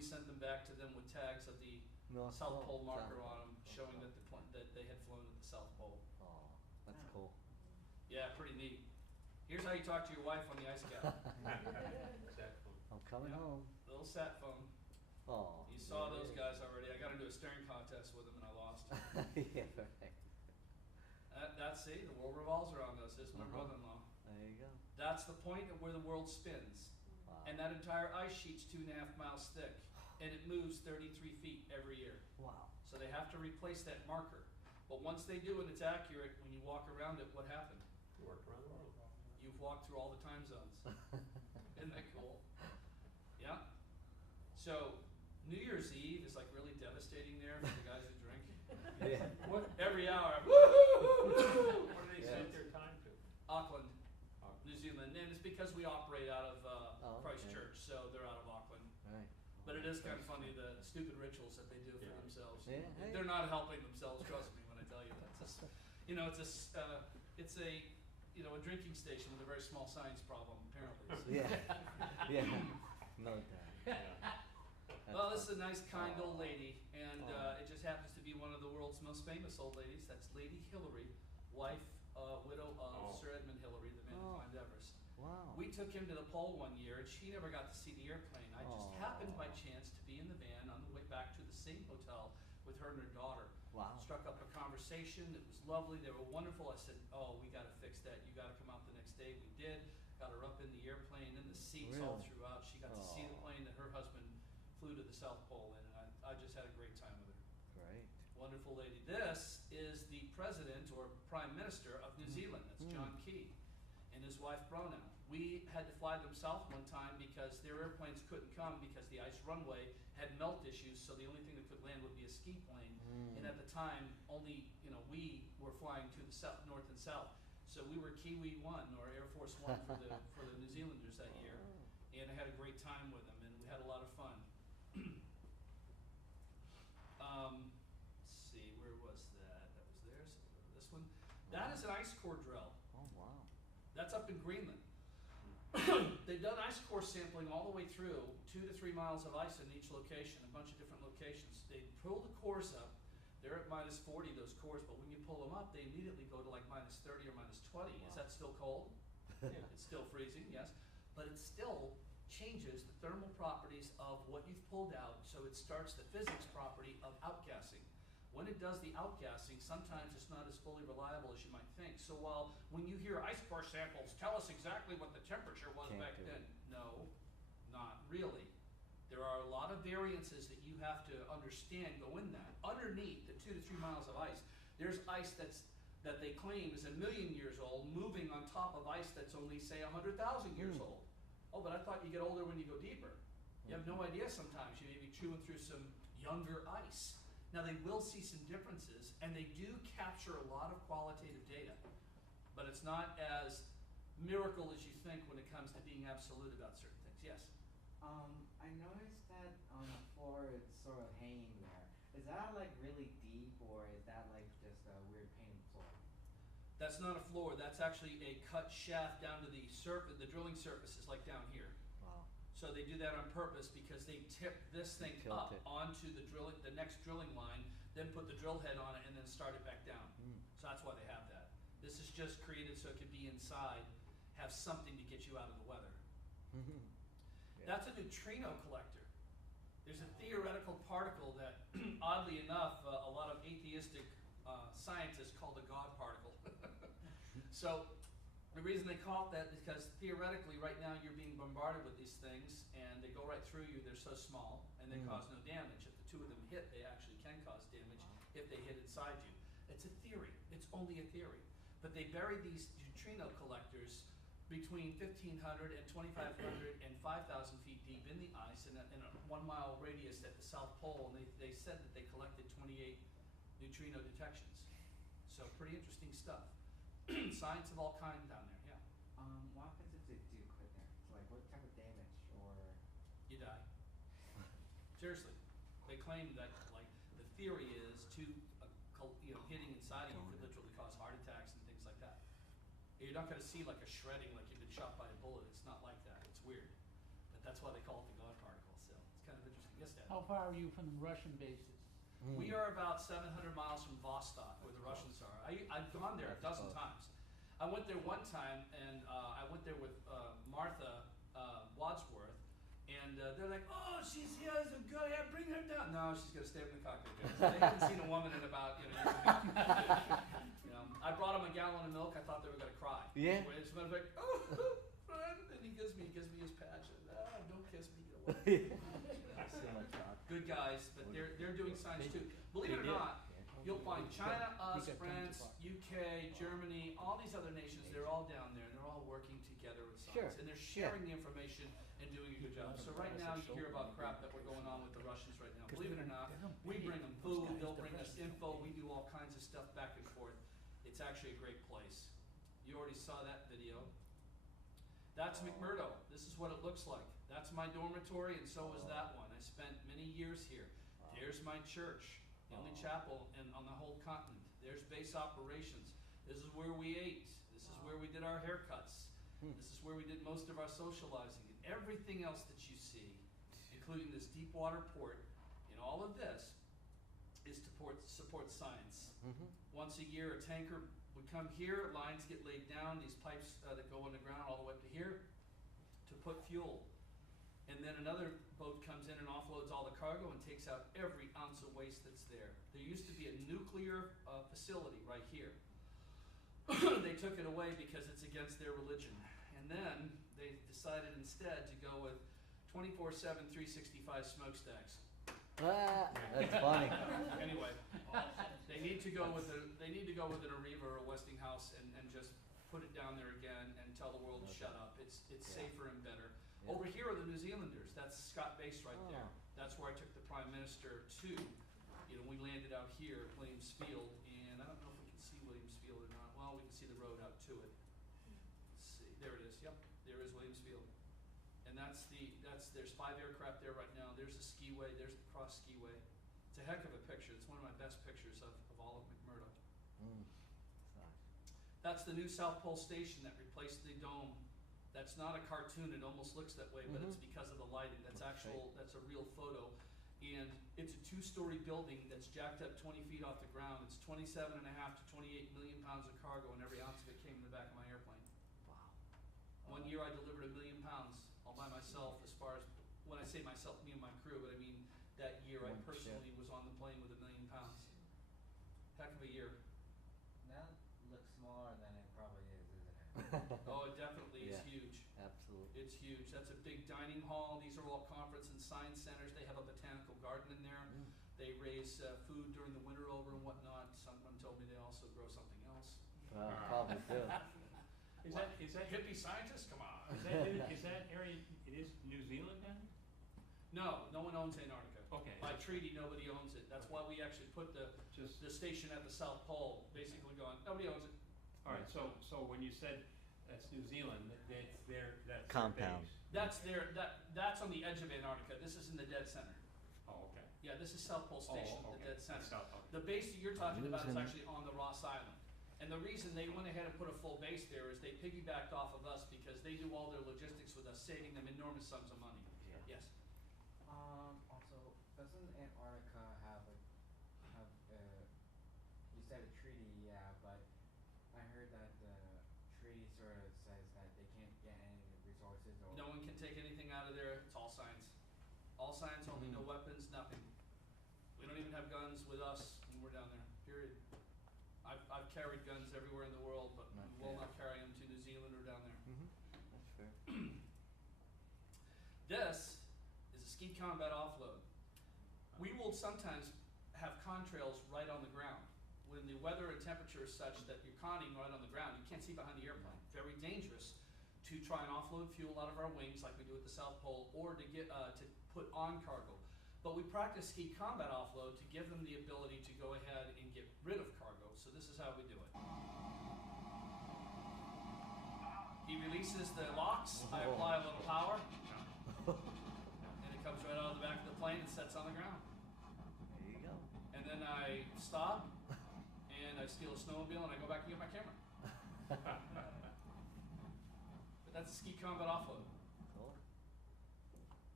we sent them back to them with tags of the South Pole marker on them, showing that that they had flown at the South Pole. Oh, that's cool. Yeah, pretty neat. Here's how you talk to your wife on the ice cap. I'm coming home. Little sat phone. Oh. You saw those guys already. I got into a staring contest with them and I lost. Yeah, right. That's it. The world revolves around us. This is my brother-in-law. There you go. That's the point of where the world spins. Wow. And that entire ice sheet's 2.5 miles thick. And it moves 33 feet every year. Wow. So they have to replace that marker. But once they do and it's accurate, when you walk around it, what happened? You worked around the world. You've walked through all the time zones. Isn't that cool? Yeah. So New Year's Eve is like really devastating there for the guys who drink. Yeah. What? Every hour. Woo-hoo-hoo-hoo! What do they set their time to? Auckland, New Zealand. And it's because we operate out of Christchurch, okay. so they're out of Auckland. Right. But it is kind of funny, the stupid rituals that they do for themselves. Yeah, hey. They're not helping themselves, trust me when I tell you that. It's a, a drinking station with a very small science problem, apparently. So. Yeah. Yeah. No doubt. Well, this is a nice, kind old lady, and it just happens to be one of the world's most famous old ladies. That's Lady Hillary, wife, widow of Sir Edmund Hillary, the man who climbed Everest. Wow. We took him to the pole one year, and she never got to see the airplane. I just happened by chance to be in the van on the way back to the same hotel with her and her daughter. Wow. Struck up a conversation. It was lovely. They were wonderful. I said, "Oh, we got to fix that. You got to come out the next day." We did. Got her up in the airplane, in the seats all throughout. She got to see the plane that her husband flew to the South Pole in, and I just had a great time with her. Great. Wonderful lady. This is the president or prime minister of New Zealand. That's John Key and his wife Brona. We had to fly them south one time because their airplanes couldn't come because the ice runway had melt issues, so the only thing that could land would be a ski plane. And at the time, only we were flying to the south, north and south. So we were Kiwi 1 or Air Force 1 for the New Zealanders that year. And I had a great time with them, and we had a lot of fun. Let's see, where was that? That was there, so we'll go to this one. That is an ice core drill. Oh, wow. That's up in Greenland. They've done ice core sampling all the way through, 2 to 3 miles of ice in each location, a bunch of different locations. They pull the cores up. They're at -40, those cores, but when you pull them up, they immediately go to like -30 or -20. Is that still cold? It's still freezing, yes. But it still changes the thermal properties of what you've pulled out, so it starts the physics property of outgassing. When it does the outgassing, sometimes it's not as fully reliable as you might think. So while when you hear ice core samples, tell us exactly what the temperature was back then. No, not really. There are a lot of variances that you have to understand go in that. Underneath the 2 to 3 miles of ice, there's ice that they claim is 1,000,000 years old, moving on top of ice that's only, say, 100,000 years old. Oh, but I thought you get older when you go deeper. You have no idea sometimes. You may be chewing through some younger ice. Now, they will see some differences, and they do capture a lot of qualitative data, but it's not as miracle as you think when it comes to being absolute about certain things. Yes? I noticed that on the floor it's sort of hanging there. Is that like really deep, or is that like just a weird painted floor? That's not a floor. That's actually a cut shaft down to the surface. The drilling surface is like down here. Wow. So they do that on purpose because they tip this thing up onto the next drilling line, then put the drill head on it, and then start it back down. So that's why they have that. This is just created so it could be inside, have something to get you out of the weather. That's a neutrino collector. There's a theoretical particle that, oddly enough, a lot of atheistic scientists call the God particle. So the reason they call it that is because theoretically right now you're being bombarded with these things and they go right through you. They're so small and they cause no damage. If the two of them hit, they actually can cause damage if they hit inside you. It's a theory. It's only a theory. But they bury these neutrino collectors between 1,500 and 2,500 and 5,000 feet deep in the ice in a 1 mile radius at the South Pole, and they said that they collected 28 neutrino detections. So pretty interesting stuff. Science of all kinds down there, yeah. What happens if they do quit there? So like what type of damage, or? You die. Seriously. They claim that like the theory is hitting inside of you could literally cause heart attacks and things like that. You're not going to see like a shredding like you've been shot by a bullet. It's not like that. It's weird. But that's why they call it the God particle. So it's kind of interesting. Yes, How far are you from the Russian bases? We are about 700 miles from Vostok, where the Russians are. I've gone there a dozen times. I went there one time, and I went there with Martha Wadsworth, and they're like, "Oh, she's here, so good. Yeah, bring her down." No, she's gonna stay up in the cockpit. They haven't seen a woman in about I brought them a gallon of milk. I thought they were gonna cry. Yeah. It's like, "Oh, friend," and he gives me his patch. And, don't kiss me, get away. Good guys, but they're doing science too. Believe it or not, you'll find China, us, France, UK, Germany, all these other nations, they're all down there and they're all working together with science. Sure. And they're sharing the information and doing a good job. So right now you hear about crap that we're going on with the Russians right now. Believe it or not, we bring them food, they'll bring us info, we do all kinds of stuff back and forth. It's actually a great place. You already saw that video. That's McMurdo. This is what it looks like. That's my dormitory, and so is that one. I spent many years here. There's my church, the only chapel on the whole continent. There's base operations. This is where we ate. This is where we did our haircuts. This is where we did most of our socializing. And everything else that you see, including this deep water port, and all of this, is to support science. Once a year, a tanker would come here, lines get laid down, these pipes that go underground all the way up to here, to put fuel. And then another boat comes in and offloads all the cargo and takes out every ounce of waste that's there. There used to be a nuclear facility right here. They took it away because it's against their religion. And then they decided instead to go with 24/7, 365 smokestacks. That's funny. Anyway, they need to go with an Arriva or a Westinghouse and just put it down there again and tell the world to shut up. It's safer and better. Yeah. Over here are the New Zealanders. That's Scott Base right there. Oh. That's where I took the Prime Minister to. We landed out here at Williams Field, and I don't know if we can see Williams Field or not. Well, we can see the road out to it. Let's see. There it is. Yep, there is Williams Field. And there's 5 aircraft there right now. There's the skiway. There's the cross skiway. It's a heck of a picture. It's one of my best pictures of all of McMurdo. That's the new South Pole Station that replaced the dome. That's not a cartoon. It almost looks that way, but it's because of the lighting. That's that's a real photo. And it's a 2-story building that's jacked up 20 feet off the ground. It's 27.5 to 28 million pounds of cargo, and every ounce of it came in the back of my airplane. Wow. One year I delivered 1 million pounds all by myself, as far as, when I say myself, me and my crew, but I mean that year I One personally was on the plane with 1 million pounds. Heck of a year. That looks smaller than it probably is, isn't it? Oh, it definitely is Yeah. huge. Absolutely. It's huge. That's a big dining hall. These are all conference and science centers. They have a botanical garden in there. They raise food during the winter over and whatnot. Someone told me they also grow something else. Probably do. Is that Hippie scientists? Come on. is that area? It is New Zealand then? No one owns Antarctica. Okay. By treaty, nobody owns it. That's why we actually put the station at the South Pole, basically going, nobody owns it. All right. So when you said that's New Zealand, that's their Compound. base. That's on the edge of Antarctica. This is in the dead center. Oh, okay. Yeah, this is South Pole Station, the dead center. South, okay. The base that you're talking about is Using- actually on the Ross Island. And the reason they went ahead and put a full base there is they piggybacked off of us because they do all their logistics with us, saving them enormous sums of money. Yeah. Yes. Also, doesn't Antarctica have you said a treaty, yeah, but I heard that the treaty sort of says that they can't get any resources or No one can take anything out of there. It's all science. All science, only no weapons, nothing. We don't even have guns with us when we're down there, period. I've carried guns everywhere in the world, but Not we will fair. not carry them to New Zealand or down there. That's fair. This is a ski combat offload. We will sometimes have contrails right on the ground. When the weather and temperature is such that you're conning right on the ground, you can't see behind the airplane. Very dangerous to try and offload fuel out of our wings like we do at the South Pole, or to get to put on cargo. But we practice ski combat offload to give them the ability to go ahead and get rid of cargo. So this is how we do it. He releases the locks, I apply a little power, and it comes right out of the back of the plane and sets on the ground. There you go. And then I stop, and I steal a snowmobile, and I go back and get my camera. But that's a ski combat offload. Cool.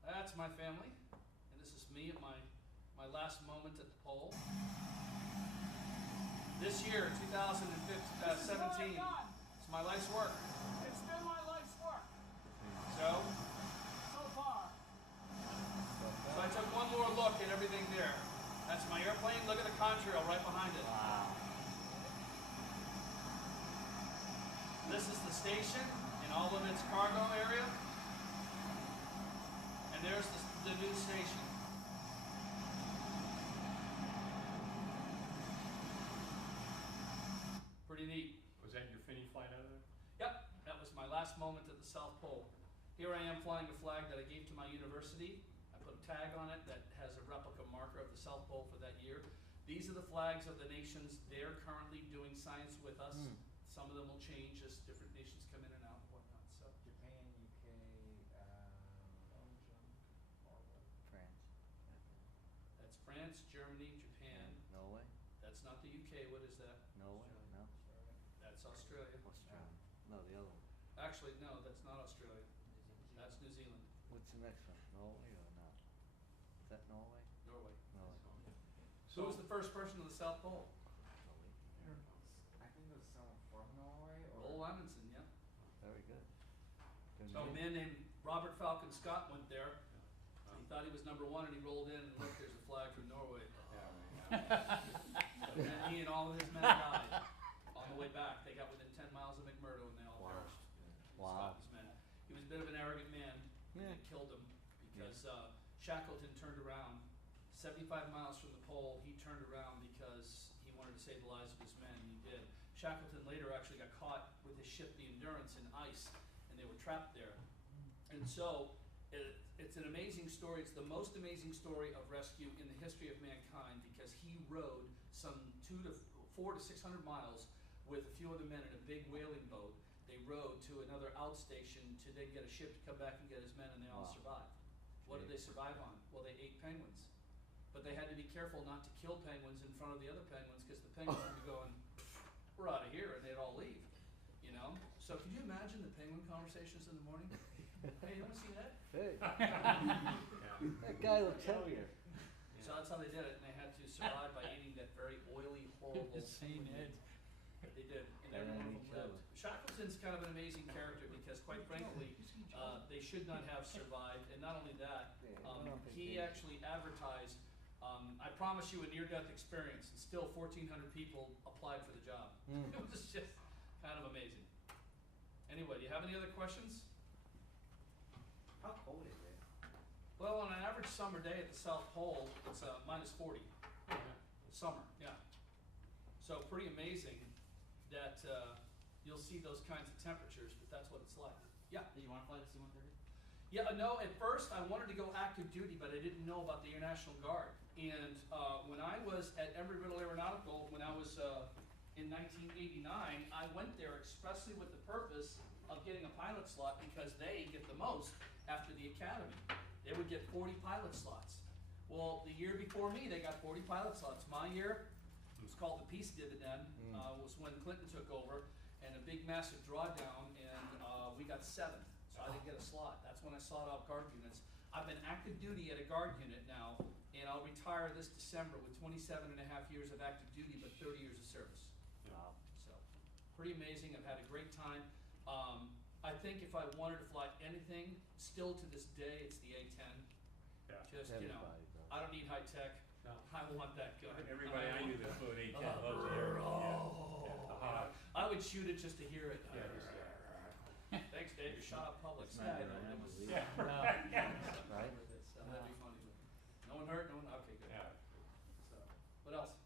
That's my family, and this is me at my last moment at the pole. This year, 2017, it's my life's work. It's been my life's work So far. I took one more look at everything there. That's my airplane. Look at the contrail right behind it. Wow. This is the station in all of its cargo area. And there's the new station. Pretty neat. Was that your Finney flight out of there? Yep, that was my last moment at the South Pole. Here I am flying a flag that I gave to my university. I put a tag on it that has a replica marker of the South Pole for that year. These are the flags of the nations they're currently doing science with us. Some of them will change as different nations come in and out and whatnot. So Japan, UK, Belgium, Norway. France. that's France, Germany, Japan. Norway? That's not the UK. What is that? Norway? No? That's Australia. Australia. No, the other one. Actually, no, that's not Australia. That's New Zealand. What's the next one? Norway or not? Is that Norway? Norway. Norway. Who was the first person to the South Pole? I think it was someone from Norway or. Roald Amundsen, yeah. Very good. Good So a name. man named Robert Falcon Scott went there. He thought he was number one, and he rolled in, and look, there's a flag from Norway. And he and all of his men died on the way back. They got within 10 miles of McMurdo, and they all Wow. perished. Wow. Scott's men. He was a bit of an arrogant man. Yeah. They killed him because Shackleton turned around 75 miles from the pole. He turned around because he wanted to save the lives of his men, and he did. Shackleton later actually got caught with his ship, the Endurance, in ice, and they were trapped there. And so it's an amazing story. It's the most amazing story of rescue in the history of mankind because he rowed some 400 to 600 miles with a few other men in a big whaling boat. They rowed to another outstation to then get a ship to come back and get his men, and they all Wow. survived. What did they survive on? Well, they ate penguins. But they had to be careful not to kill penguins in front of the other penguins because the penguins would be going, we're out of here, and they'd all leave. You know? So can you imagine the penguin conversations in the morning? Hey, you want to see that? Hey, Yeah. that guy looks heavier. So that's how they did it, and they had to survive by eating that very oily, horrible Insane penguin head. meat. They did, and And every one of each them lived. other. Shackleton's kind of an amazing character because, quite frankly, they should not have survived. And not only that, he actually advertised, I promise you a near-death experience, and still 1,400 people applied for the job. It was just kind of amazing. Anyway, do you have any other questions? How cold is it? Well, on an average summer day at the South Pole, it's minus 40. Summer, yeah. So pretty amazing that you'll see those kinds of temperatures, but that's what it's like. Yeah. Did you want to fly the C-130? Yeah, no, at first I wanted to go active duty, but I didn't know about the Air National Guard. And when I was at Embry-Riddle Aeronautical, when I was in 1989, I went there expressly with the purpose of getting a pilot slot because they get the most after the academy. They would get 40 pilot slots. Well, the year before me, they got 40 pilot slots. My year, it was called the peace dividend, was when Clinton took over, and a big massive drawdown, and we got 7. So I didn't get a slot. That's when I sought out guard units. I've been active duty at a guard unit now, and I'll retire this December with 27 and a half years of active duty, but 30 years of service. Wow. So, pretty amazing. I've had a great time. I think if I wanted to fly anything, still to this day, it's the A-10. Yeah. Just, Everybody does. I don't need high tech. No. I want that gun. Everybody I knew that flew an A-10 loves the air. Yeah. The hot. I would shoot it just to hear it. Yeah. Thanks, Dave. You shot up Publix. It's not Yeah, gonna it end was. the Yeah. Right? So that'd be funny. No one hurt. No one. Okay, good. Yeah. So, what else?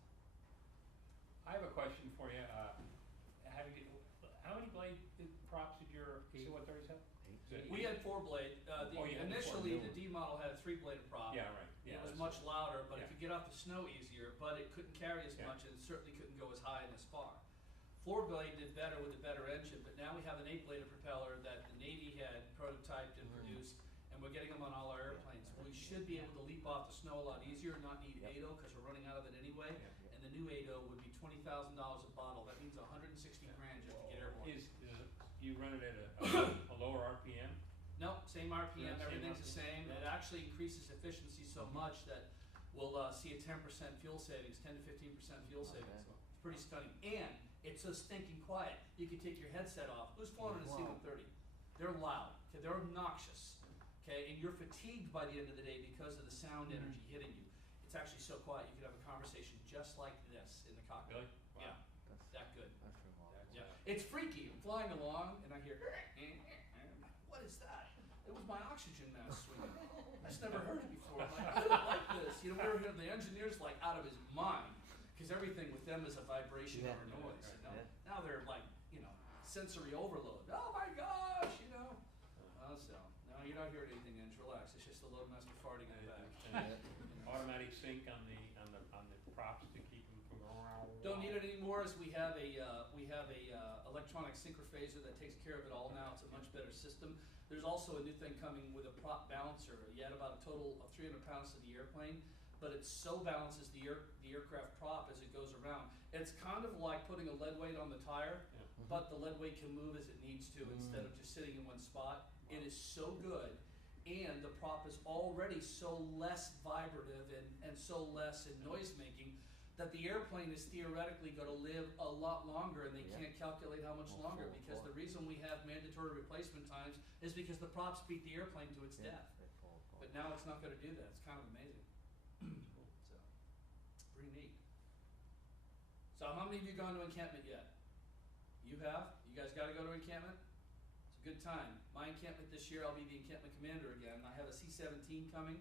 I have a question for you. How many blade props did your C-130s have? We had 4-blade. Oh, you had the Initially, four. the D model had a 3-bladed prop. Yeah, right. It Yeah, was that's- much louder, but it yeah. could get off the snow easier, but it couldn't carry as Yeah. much and certainly couldn't go as high and as far. 4-blade did better with a better engine, but now we have an 8-bladed propeller that the Navy had prototyped and produced, and we're getting them on all our airplanes. We should be able to leap off the snow a lot easier and not need ATO because we're running out of it anyway. Yeah. And the new ATO would be $20,000 a bottle. That means 160 grand just to get airborne. You run it at a lower RPM? No, same RPM, Yeah, same everything's the RPM. same. It actually increases efficiency so much that we'll see a 10% fuel savings, 10 to 15% fuel Okay. savings. It's pretty stunning. And it's so stinking quiet. You can take your headset off. Who's flown in a Wow. C-130? They're loud. Okay, they're obnoxious. Okay, and you're fatigued by the end of the day because of the sound energy hitting you. It's actually so quiet you could have a conversation just like this in the cockpit. Really? Wow. Yeah, That's, that good. that's remarkable. Yeah, it's freaky. I'm flying along and I hear, what is that? It was my oxygen mask swinging. I just never heard it before. I'm like, I don't like this. You know, we were hearing the engineer's like out of his mind because everything with them is a vibration Yeah. or a noise. Right, You know? yeah. Now they're like, you know, sensory overload. Oh my gosh, you know. So no, you're not hearing anything, Ange. Relax. It's just the load master farting in the back. Automatic sync on the props to keep them from going around. Don't need it anymore as we have a electronic synchrophaser that takes care of it all now. It's a much better system. There's also a new thing coming with a prop balancer. You add about a total of 300 pounds to the airplane, but it so balances the aircraft prop as it goes around. It's kind of like putting a lead weight on the tire, Yeah. but the lead weight can move as it needs to instead of just sitting in one spot. It is so good, and the prop is already so less vibrative and so less in noise making that the airplane is theoretically going to live a lot longer, and they Yeah. can't calculate how much Well, longer full because the apart. reason we have mandatory replacement times is because the props beat the airplane to its Yeah, death. they fall apart. But now it's not going to do that. It's kind of amazing. So, pretty neat. So, how many of you gone to encampment yet? You have? You guys got to go to encampment? It's a good time. My encampment this year, I'll be the encampment commander again. I have a C-17 coming.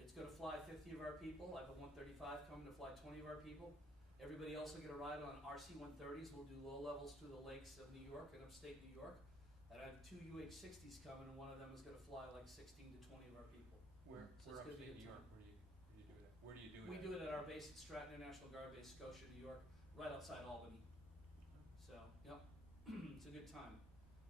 It's going to fly 50 of our people. I have a 135 coming to fly 20 of our people. Everybody else will get a ride on RC-130s. We'll do low levels through the lakes of New York and upstate New York. And I have 2 UH-60s coming, and one of them is going to fly like 16 to 20 of our people. Where So it's gonna be upstate a New York, time. where do you do that? We do it at our base at Stratton International Guard Base, Scotia, New York, right outside Albany. So, yep, it's a good time.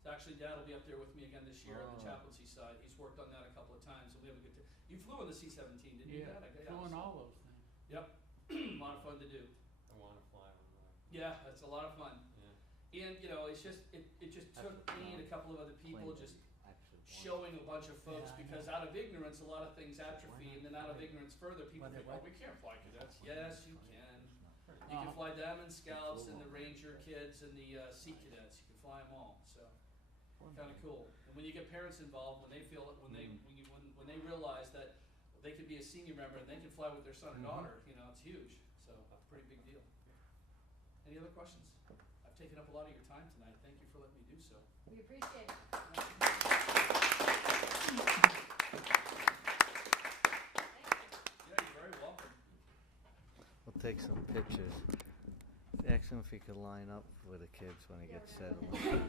So actually, Dad will be up there with me again this year on the Oh. chaplaincy side. He's worked on that a couple of times, and we have a good time. You flew on the C-17, didn't you, Dad? Doing all those things. Yep, a lot of fun to do. I wanna fly one. Yeah, that's a lot of fun. Yeah. And, you know, it's just, it just took me and a couple of other people Plane just actually won. showing a bunch of folks, Yeah, I because know. out of ignorance, a lot of things atrophy, and then out of ignorance further, people Whether think, what? oh, we can't fly cadets. Yes, you can. You Oh. can fly Diamond Scouts and the Ranger kids and the Sea Cadets. You can fly them all. So kind of cool. And when you get parents involved, when they feel it, when they realize that they could be a senior member and they can fly with their son or daughter, you know, it's huge. So a pretty big deal. Any other questions? I've taken up a lot of your time tonight. Thank you for letting me do so. We appreciate it. Yeah, you're very welcome. We'll take some pictures. Ask him if he could line up with the kids when he gets settled.